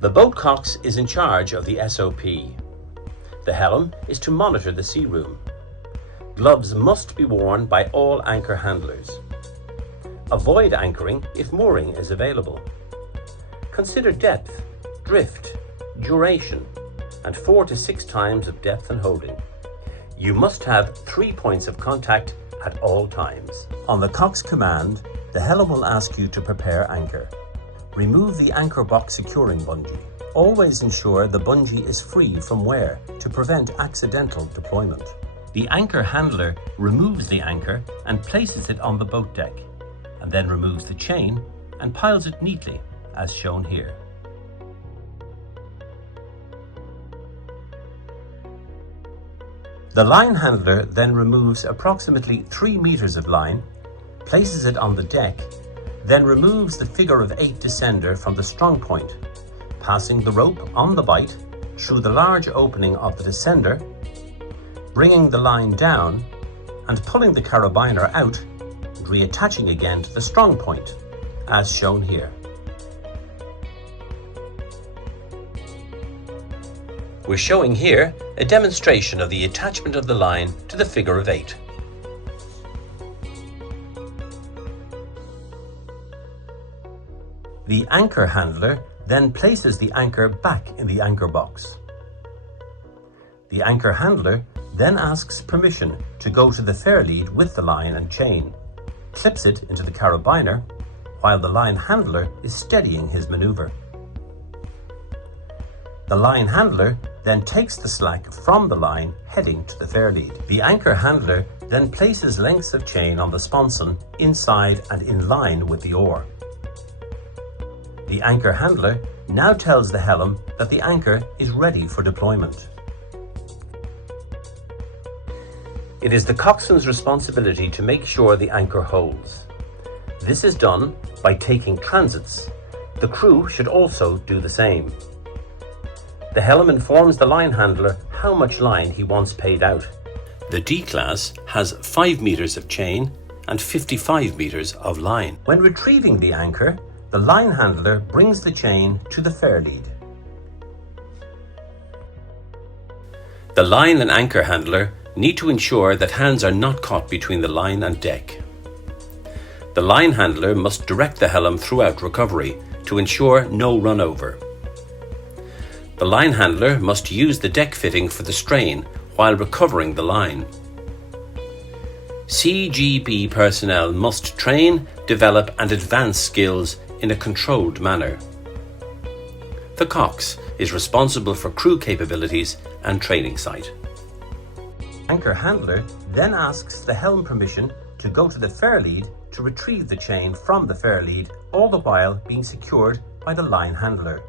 The boat cox is in charge of the SOP. The helm is to monitor the sea room. Gloves must be worn by all anchor handlers. Avoid anchoring if mooring is available. Consider depth, drift, duration, and 4 to 6 times of depth and holding. You must have 3 points of contact at all times. On the cox command, the helm will ask you to prepare anchor. Remove the anchor box securing bungee. Always ensure the bungee is free from wear to prevent accidental deployment. The anchor handler removes the anchor and places it on the boat deck, and then removes the chain and piles it neatly, as shown here. The line handler then removes approximately 3 meters of line, places it on the deck, then removes the figure of 8 descender from the strong point, passing the rope on the bight through the large opening of the descender, bringing the line down and pulling the carabiner out and reattaching again to the strong point, as shown here. We're showing here a demonstration of the attachment of the line to the figure of 8. The anchor handler then places the anchor back in the anchor box. The anchor handler then asks permission to go to the fairlead with the line and chain, clips it into the carabiner, while the line handler is steadying his maneuver. The line handler then takes the slack from the line heading to the fairlead. The anchor handler then places lengths of chain on the sponson inside and in line with the oar. The anchor handler now tells the helm that the anchor is ready for deployment. It is the coxswain's responsibility to make sure the anchor holds. This is done by taking transits. The crew should also do the same. The helm informs the line handler how much line he wants paid out. The D-class has 5 meters of chain and 55 meters of line. When retrieving the anchor, the line handler brings the chain to the fairlead. The line and anchor handler need to ensure that hands are not caught between the line and deck. The line handler must direct the helm throughout recovery to ensure no runover. The line handler must use the deck fitting for the strain while recovering the line. CGB personnel must train, develop and advance skills in a controlled manner. The cox is responsible for crew capabilities and training site. Anchor handler then asks the helm permission to go to the fairlead to retrieve the chain from the fairlead, all the while being secured by the line handler.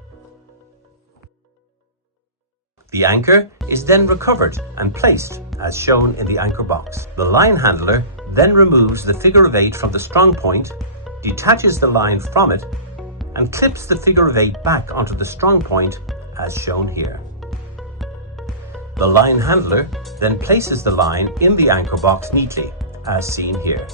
The anchor is then recovered and placed as shown in the anchor box. The line handler then removes the figure of 8 from the strong point, detaches the line from it, and clips the figure of 8 back onto the strong point as shown here. The line handler then places the line in the anchor box neatly, as seen here.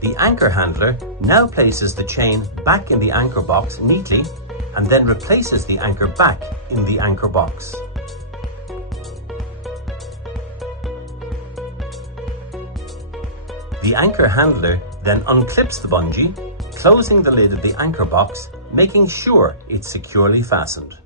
The anchor handler now places the chain back in the anchor box neatly and then replaces the anchor back in the anchor box. The anchor handler then unclips the bungee, closing the lid of the anchor box, making sure it's securely fastened.